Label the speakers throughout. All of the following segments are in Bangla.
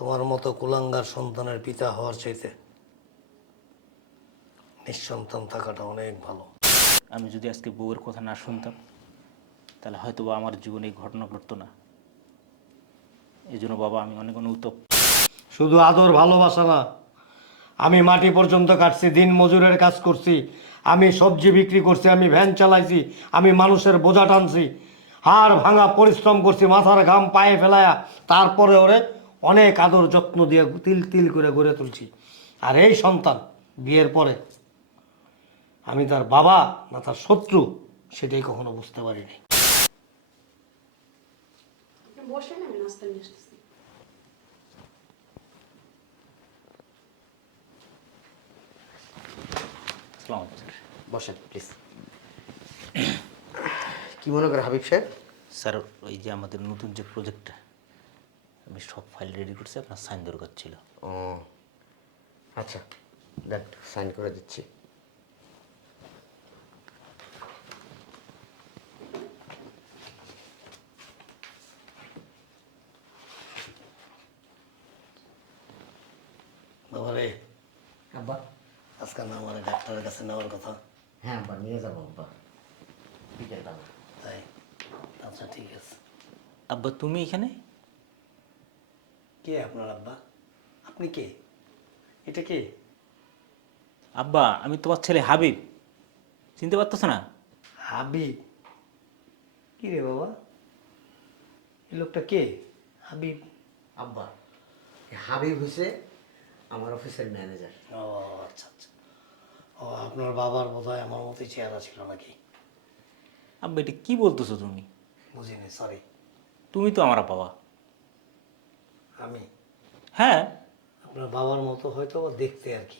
Speaker 1: তোমার মতো কুলাঙ্গার সন্তানের পিতা হওয়ার চাইতে নিঃসন্তান থাকাটা অনেক ভালো।
Speaker 2: আমি যদি আজকে বউয়ের কথা না শুনতাম তাহলে হয়তো বা আমার জীবনে এই ঘটনা ঘটতো না। এই জন্য বাবা আমি অনেক অনুতপ
Speaker 1: শুধু আদর ভালোবাসা না আমি মাটি পর্যন্ত কাটছি দিন মজুরের কাজ করছি আমি সবজি বিক্রি করছি আমি ভ্যান চালাইছি আমি মানুষের বোঝা টানছি হাড় ভাঙা পরিশ্রম করছি মাথার ঘাম পায়ে ফেলায়া তারপরে ওরে অনেক আদর যত্ন দিয়ে তিল তিল করে গড়ে তুলছি। আর এই সন্তান বিয়ের পরে আমি তার বাবা না তার শত্রু সেটাই কখনো বুঝতে পারিনি।
Speaker 3: বসেন
Speaker 4: প্লিজ কি মনে করে হাবিব সাহেব?
Speaker 2: স্যার ওই যে আমাদের নতুন যে প্রজেক্টটা আমি সব ফাইল রেডি করছি আপনার সাইন দরকার ছিল।
Speaker 4: ও আচ্ছা দেখ সাইন করে দিচ্ছি।
Speaker 1: বাবা রে
Speaker 4: আব্বা
Speaker 1: না আমার ডাক্তারের কাছে নেওয়ার কথা?
Speaker 4: হ্যাঁ আব্বা নিয়ে যাব আব্বা। বিকেল বেলা।
Speaker 1: তাই। আচ্ছা ঠিক আছে।
Speaker 2: আব্বা তুমি এখানে?
Speaker 1: কে আপনার আব্বা? আপনি কে? এটা কে?
Speaker 2: আব্বা আমি তোমার ছেলে হাবিব। চিনতে পারতেছ না?
Speaker 1: হাবিব? কি রে বাবা? এই লোকটা কে? হাবিব
Speaker 4: আব্বা। হাবিব হয়েছে আমার অফিসের ম্যানেজার।
Speaker 1: ও আচ্ছা আচ্ছা। ও আপনার বাবার বোধহয় আমার মতোই চেহারা ছিল নাকি?
Speaker 2: আব্বা এটা কি বলতেছো তুমি?
Speaker 1: বুঝিনি সরি
Speaker 2: তুমি তো আমার বাবা।
Speaker 1: আমি?
Speaker 2: হ্যাঁ।
Speaker 1: আপনার বাবার মতো হয়তো দেখতে আর কি।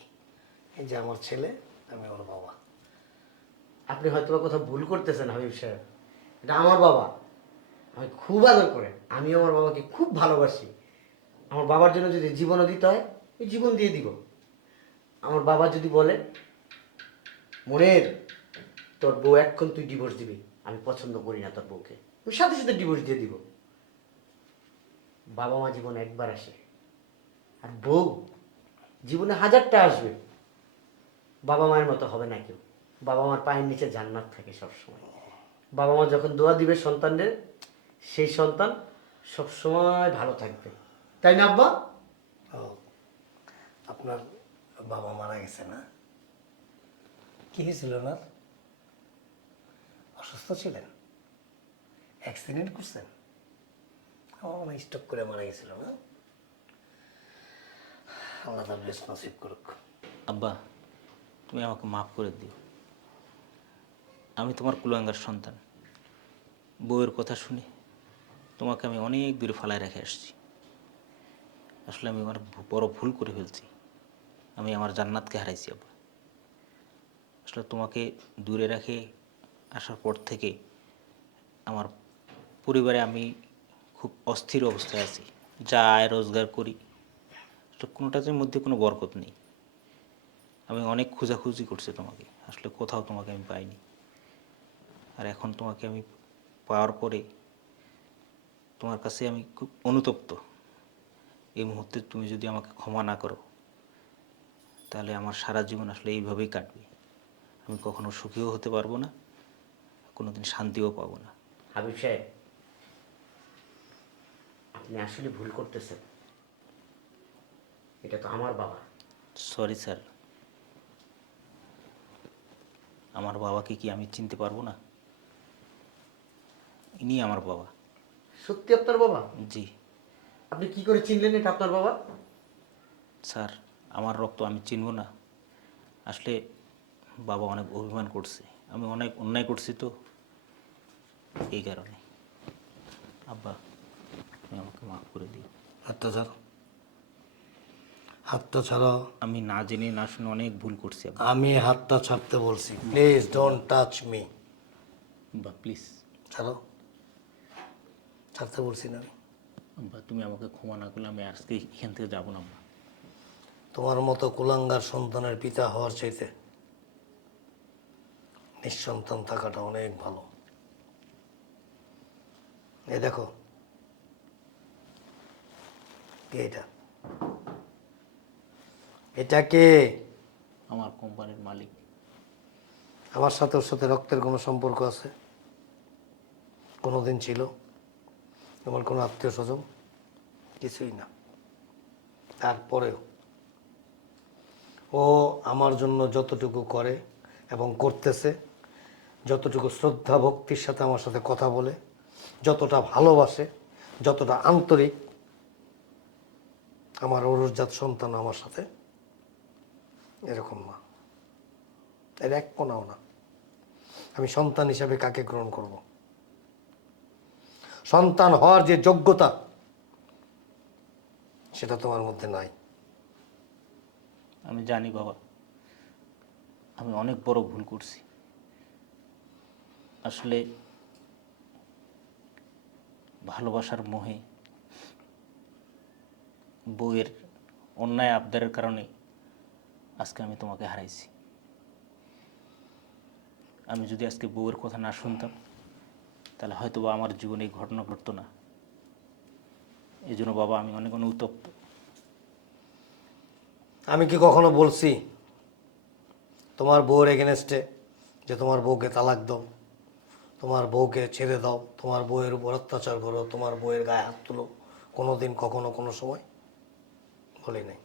Speaker 1: এই যে আমার ছেলে আমি ওর বাবা।
Speaker 4: আপনি হয়তো কোথাও ভুল করতেছেন হাবিব সাহেব। এটা আমার বাবা। আমি খুব আদর করে আমি আমার বাবাকে খুব ভালোবাসি। আমার বাবার জন্য যদি জীবনও দিতে হয় আমি জীবন দিয়ে দিব। আমার বাবা যদি বলে মনের তোর বউ এক্ষণ তুই ডিভোর্স দিবি। আমি পছন্দ করি না তোর বউকে। আমি সাথে সাথে ডিভোর্স দিয়ে দিব। বাবা মা জীবনে একবার আসে। আর বউ জীবনে হাজারটা আসবে। বাবা মায়ের মতো হবে না কেউ। বাবা মার পায়ের নিচে জান্নাত থাকে সবসময়। বাবা মা যখন দোয়া দিবে সন্তানদের, সেই সন্তান সবসময় ভালো থাকবে। তাই না, আব্বা?
Speaker 1: আপনার বাবা মারা গেছে না? কি হয়েছিল না অসুস্থ ছিলেন? অ্যাক্সিডেন্ট করছেন? আমার স্টক করে মারা গেছিল না আল্লাহ তার নসিব করুক
Speaker 2: আব্বা তুমি আমাকে মাফ করে দিও। আমি তোমার কুলাঙ্গার সন্তান। বউয়ের কথা শুনে, তোমাকে আমি অনেক দূরে ফালায় রেখে আসছি। আসলে আমি অনেক বড় ভুল করে ফেলছি। আমি আমার জান্নাতকে হারাইছি, আব্বা। আসলে তোমাকে দূরে রেখে আসার পর থেকে আমার পরিবারে আমি খুব অস্থির অবস্থায় আছি। যা আয় রোজগার করি। আসলে কোনোটার মধ্যে কোনো বরকত নেই। আমি অনেক খোঁজাখুঁজি করছি তোমাকে। আসলে কোথাও তোমাকে আমি পাইনি। আর এখন তোমাকে আমি পাওয়ার পরে তোমার কাছে আমি খুব অনুতপ্ত। এই মুহূর্তে তুমি যদি আমাকে ক্ষমা না করো, তাহলে আমার সারা জীবন আসলে এইভাবেই কাটবে। আমি কখনো সুখীও হতে পারব না, কোনোদিন শান্তিও পাবো না।
Speaker 4: হাবিব সাহেব আপনি আসলে ভুল করতেছেন। এটা তো আমার বাবা।
Speaker 2: সরি স্যার আমার বাবাকে কি আমি চিনতে পারব না? ইনি আমার বাবা।
Speaker 4: সত্যি আপনার বাবা?
Speaker 2: জি।
Speaker 4: আপনি কি করে চিনলেন এটা আপনার বাবা?
Speaker 2: স্যার আমার রক্ত আমি চিনব না। আসলে বাবা অনেক অভিমান করছে। আমি অনেক অন্যায় করছি তো। এই কারণে। আব্বা। তুমি আমাকে মাফ করে দিও
Speaker 1: হাতটা ছাড়ো। হাতটা ছাড়ো।
Speaker 2: আমি না জেনে না শুনে অনেক ভুল করছি
Speaker 1: আমি হাতটা ছাড়তে বলছি। প্লিজ ডোন্ট টাচ মি
Speaker 2: বা প্লিজ
Speaker 1: ছাড়ো। ছাড়তে বলছি না
Speaker 2: বা তুমি আমাকে ক্ষমা না করলে আমি আজকে এখান থেকে যাব না
Speaker 1: তোমার মতো কুলাঙ্গার সন্তানের পিতা হওয়ার চাইতে নিঃসন্তান থাকাটা অনেক ভালো। এ দেখো কে এটা। এটা কে?
Speaker 2: আমার কোম্পানির মালিক।
Speaker 1: আমার সাথে ওর সাথে রক্তের কোনো সম্পর্ক আছে? কোনো দিন ছিল? আমার কোনো আত্মীয় স্বজন? কিছুই না। তারপরেও ও আমার জন্য যতটুকু করে এবং করতেছে যতটুকু শ্রদ্ধা ভক্তির সাথে আমার সাথে কথা বলে যতটা ভালোবাসে যতটা আন্তরিক আমার অরুজাত সন্তান আমার সাথে, এরকম না এর এক কোনাও না। আমি সন্তান হিসাবে কাকে গ্রহণ করব? সন্তান হওয়ার যে যোগ্যতা, সেটা তোমার মধ্যে নাই।
Speaker 2: আমি জানি বাবা, আমি অনেক বড় ভুল করছি। আসলে ভালোবাসার মোহে বউয়ের অন্যায় আবদারের কারণে আজকে আমি তোমাকে হারাইছি। আমি যদি আজকে বউয়ের কথা না শুনতাম, তাহলে হয়তো বা আমার জীবনে এই ঘটনা ঘটতো না। এই জন্য বাবা, আমি অনেক অনুতপ্ত।
Speaker 1: আমি কি কখনো বলছি, তোমার বউর এগেনস্টে যে তোমার বউকে তালাক দাও, তোমার বউকে ছেড়ে দাও, তোমার বউয়ের উপর অত্যাচার করো, তোমার বউয়ের গায়ে হাত তুলো কোনো দিন কখনো কোনো সময়? বলি নাই।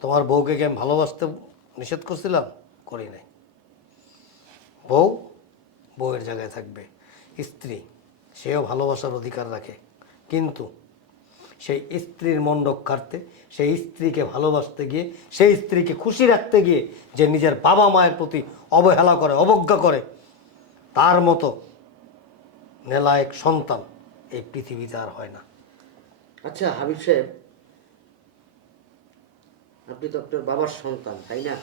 Speaker 1: তোমার বউকে কি আমি ভালোবাসতে নিষেধ করছিলাম? করি নাই। বউ বউয়ের জায়গায় থাকবে। স্ত্রী, সেও ভালোবাসার অধিকার রাখে। কিন্তু সেই স্ত্রীর মন রক্ষার্থে, সেই স্ত্রীকে ভালোবাসতে গিয়ে, সেই স্ত্রীকে খুশি রাখতে গিয়ে যে নিজের বাবা মায়ের প্রতি অবহেলা করে, অবজ্ঞা করে, তার মতো নেলায়ক সন্তান এই পৃথিবীতে আর হয় না।
Speaker 4: আচ্ছা হাবিব সাহেব আপনি তো আপনার বাবার সন্তান তাই না?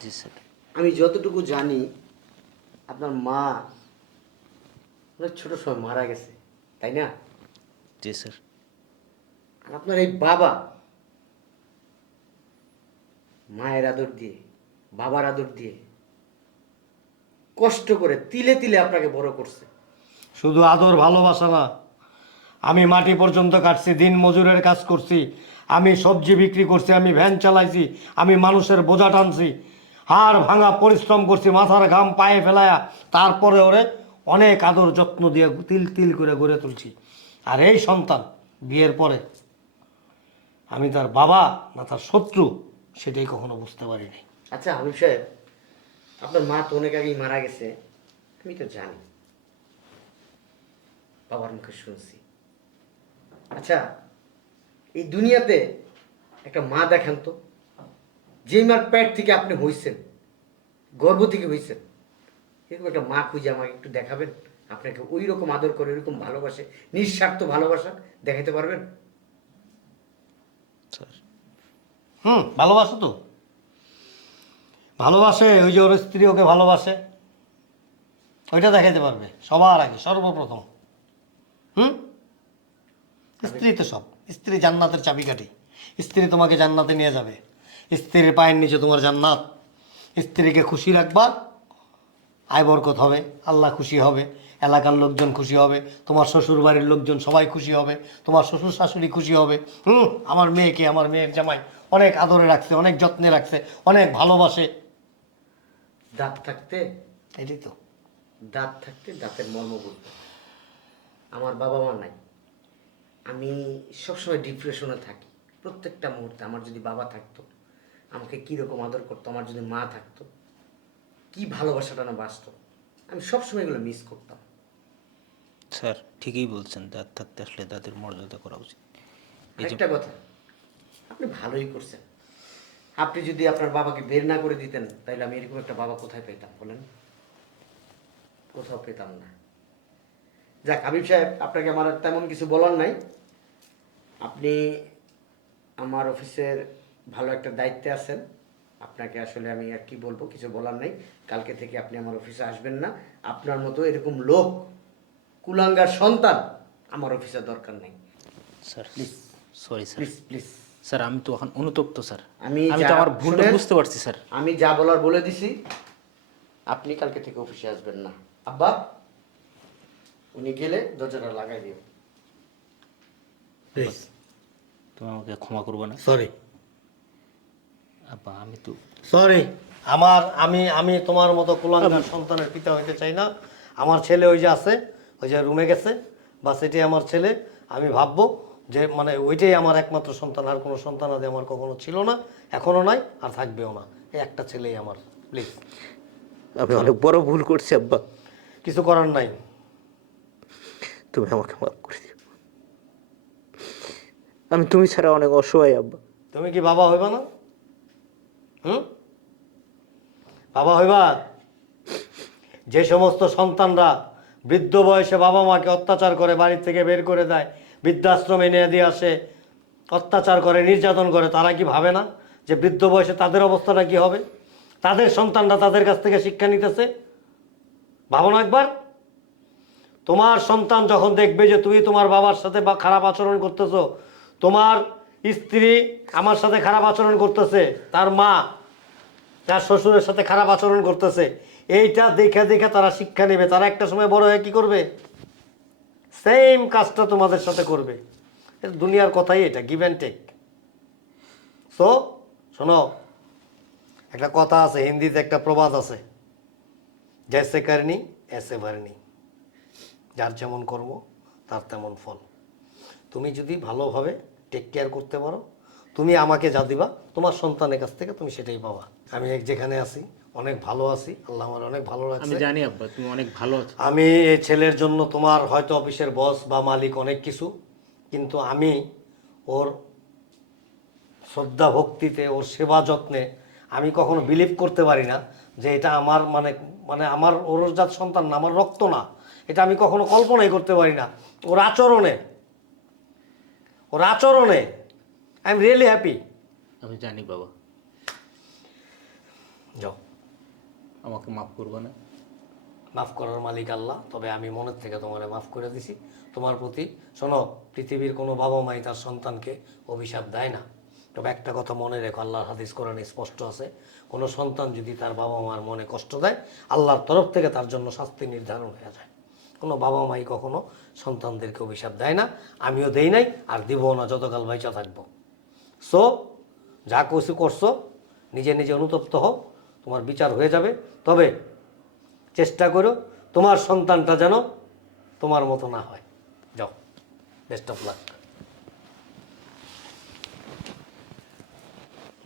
Speaker 2: জি স্যার।
Speaker 4: আমি যতটুকু জানি আপনার মা অনেক ছোট সময় মারা গেছে তাই না?
Speaker 2: জি স্যার।
Speaker 4: আর আপনার এই বাবা মায়ের আদর দিয়ে বাবার আদর দিয়ে কষ্ট করে তিলে তিলে আপনাকে বড় করছে।
Speaker 1: শুধু আদর ভালোবাসা না আমি মাটি পর্যন্ত কাটছি দিন মজুরের কাজ করছি আমি সবজি বিক্রি করছি, আমি ভ্যান চালাইছি, আমি মানুষের বোঝা টানছি। হাড় ভাঙা পরিশ্রম করছি, মাথার ঘাম পায়ে ফেলায়া, তারপরে ওরে অনেক আদর যত্ন দিয়ে তিল তিল করে গড়ে তুলছি। আর এই সন্তান বিয়ের পরে আমি তার বাবা না তার শত্রু সেটাই কখনো বুঝতে পারিনি।
Speaker 4: আচ্ছা হাবিব সাহেব, আপনার মা তো অনেক আগেই মারা গেছে, আমি তো জানি। বাবার মুখে শুনছি। আচ্ছা এই দুনিয়াতে একটা মা দেখান তো যেই মার পেট থেকে আপনি হইছেন গর্ভ থেকে হইছেন এরকম একটা মা খুঁজে আমাকে একটু দেখাবেন। আপনাকে ওই রকম আদর করে ওইরকম ভালোবাসে নিঃস্বার্থ ভালোবাসা দেখাতে পারবেন?
Speaker 2: স্যার।
Speaker 1: হুম ভালোবাসো তো। ভালোবাসে ওই যে ওর স্ত্রী ওকে ভালোবাসে ওইটা দেখাতে পারবে সবার আগে সর্বপ্রথম। হুম? স্ত্রী তো সব। স্ত্রী জান্নাতের চাবিকাঠি। স্ত্রী তোমাকে জান্নাতে নিয়ে যাবে। স্ত্রীর পায়ের নিচে তোমার জান্নাত। স্ত্রীকে খুশি রাখবা আয় বরকত হবে আল্লাহ খুশি হবে এলাকার লোকজন খুশি হবে তোমার শ্বশুর বাড়ির লোকজন সবাই খুশি হবে তোমার শ্বশুর শাশুড়ি খুশি হবে। হুম আমার মেয়েকে আমার মেয়ের জামাই অনেক আদরে রাখছে অনেক যত্নে রাখছে অনেক ভালোবাসে।
Speaker 4: দাঁত থাকতে?
Speaker 1: এটাই তো।
Speaker 4: দাঁত থাকতে দাঁতের মর্ম বুঝবে। আমার বাবা মা নাই। আমি সবসময় ডিপ্রেশনে থাকি। প্রত্যেকটা মুহূর্তে আমার যদি বাবা থাকতো আমাকে কীরকম আদর করতো আমার যদি মা থাকতো কি ভালোবাসাটা না বাসতো আমি সবসময় এগুলো মিস করতাম।
Speaker 2: স্যার ঠিকই বলছেন দাঁত থাকতে আসলে দাঁতের মর্যাদা করা উচিত।
Speaker 4: একটা কথা আপনি ভালোই করছেন। আপনি যদি আপনার বাবাকে বের না করে দিতেন তাহলে আমি এরকম একটা বাবা কোথায় পেতাম বলেন? কোথাও পেতাম না। যাক হাবিব সাহেব আপনাকে আমার তেমন কিছু বলার নাই। আপনি আমার অফিসের ভালো একটা দায়িত্বে আছেন। আপনাকে আসলে আমি আর কি বলব কিছু বলার নাই। কালকে থেকে আপনি আমার অফিসে আসবেন না। আপনার মতো এরকম লোক কুলাঙ্গার সন্তান আমার অফিসে দরকার নেই।
Speaker 2: Sir please sorry sir.
Speaker 4: Please please.
Speaker 2: Sir আমি তো এখন অনুতপ্ত স্যার।
Speaker 4: আমি
Speaker 2: আমি তো আমার ভুলটা বুঝতে পারছি স্যার।
Speaker 4: আমি যা বলার বলে দিছি। আপনি কালকে থেকে অফিসে আসবেন না। আব্বা উনি গেলে দরজাটা লাগাই দিও।
Speaker 1: প্লিজ
Speaker 2: তুমি আমাকে ক্ষমা করবে না?
Speaker 1: সরি
Speaker 2: আব্বা আমি তো
Speaker 1: সরি আমার আমি আমি তোমার মতো কুলাঙ্গার সন্তানের পিতা হইতে চাই না। আমার ছেলে ওই যে আছে ওই যে রুমে গেছে বাস এটাই আমার ছেলে। আমি ভাববো যে মানে ওইটাই আমার একমাত্র সন্তান আর কোনো সন্তান আদি আমার কখনো ছিল না এখনও নাই আর থাকবেও না। এই একটা ছেলেই আমার প্লিজ
Speaker 2: আমি অনেক বড় ভুল করছি আব্বা।
Speaker 1: কিছু করার নাই।
Speaker 2: তুমি আমাকে মাফ করে দিও। আমি তুমি ছাড়া অনেক অসহায়, আব্বা।
Speaker 1: তুমি কি বাবা হইবা না? হুম? বাবা হইবা? যে সমস্ত সন্তানরা বৃদ্ধ বয়সে বাবা মাকে অত্যাচার করে বাড়ি থেকে বের করে দেয়, বৃদ্ধাশ্রমে নিয়ে দিয়ে আসে, অত্যাচার করে, নির্যাতন করে, তারা কি ভাবে না যে বৃদ্ধ বয়সে তাদের অবস্থাটা কি হবে? তাদের সন্তানরা তাদের কাছ থেকে শিক্ষা নিতেছে? ভাবো না একবার। তোমার সন্তান যখন দেখবে যে তুমি তোমার বাবার সাথে বা খারাপ আচরণ করতেছো, তোমার স্ত্রী আমার সাথে খারাপ আচরণ করতেছে, তার মা তার শ্বশুরের সাথে খারাপ আচরণ করতেছে, এইটা দেখে দেখে তারা শিক্ষা নেবে। তারা একটা সময় বড় হয়ে কী করবে? সেম কাজটা তোমাদের সাথে করবে। দুনিয়ার কথাই এটা গিভ অ্যান্ড টেক সো শোনো, একটা কথা আছে, হিন্দিতে একটা প্রবাদ আছে, জ্যাসে কারণি এসে ভারণী যার যেমন কর্ম তার তেমন ফল। তুমি যদি ভালোভাবে টেক কেয়ার করতে পারো তুমি আমাকে যা দিবা তোমার সন্তানের কাছ থেকে তুমি সেটাই পাবা। আমি এক যেখানে আছি অনেক ভালো আছি আল্লাহ আমার অনেক ভালো
Speaker 2: আমি
Speaker 1: লাগছে
Speaker 2: জানি আব্বা তুমি অনেক ভালো আছো।
Speaker 1: আমি এই ছেলের জন্য তোমার হয়তো অফিসের বস বা মালিক অনেক কিছু কিন্তু আমি ওর শ্রদ্ধা ভক্তিতে ওর সেবা যত্নে আমি কখনো বিলিভ করতে পারি না যে এটা আমার মানে মানে আমার ওর জাত সন্তান না আমার রক্ত না। এটা আমি কখনো কল্পনাই করতে পারি না। ওর আচরণে। ওর আচরণে। আই এম রিয়েলি হ্যাপি
Speaker 2: আমি জানি বাবা।
Speaker 1: যাও।
Speaker 2: আমাকে মাফ করব না।
Speaker 1: মাফ করার মালিক আল্লাহ তবে আমি মনের থেকে তোমারে মাফ করে দিছি। তোমার প্রতি শোনো পৃথিবীর কোনো বাবা মাই তার সন্তানকে অভিশাপ দেয় না। তবে একটা কথা মনে রেখো আল্লাহর হাদিস কোরআনে স্পষ্ট আছে। কোনো সন্তান যদি তার বাবা মার মনে কষ্ট দেয় আল্লাহর তরফ থেকে তার জন্য শাস্তি নির্ধারণ হয়ে যায়। কোনো বাবা মাই কখনো সন্তানদেরকে অভিশাপ দেয় না, আমিও দেই নাই আর দিবও না, যতকাল বাইচা থাকব। সো যা কিছু করছ, নিজে নিজে অনুতপ্ত হও, তোমার বিচার হয়ে যাবে। তবে চেষ্টা করো, তোমার সন্তানটা যেন তোমার মতো না হয়। যাও বেস্ট অফ লাক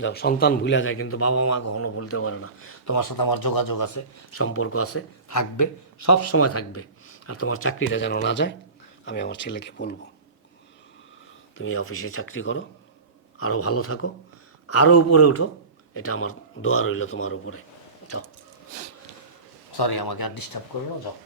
Speaker 1: যাও, সন্তান ভুলে যায়, কিন্তু বাবা মা কখনো ভুলতে পারে না। তোমার সাথে আমার যোগাযোগ আছে, সম্পর্ক আছে, থাকবে, সব সময় থাকবে। আর তোমার চাকরিটা যেন না যায়, আমি আমার ছেলেকে বলব। তুমি অফিসে চাকরি করো আরও ভালো থাকো আরও উপরে উঠো, এটা আমার দোয়া রইল তোমার উপরে। যাও। সরি আমাকে আর ডিস্টার্ব করো যাও।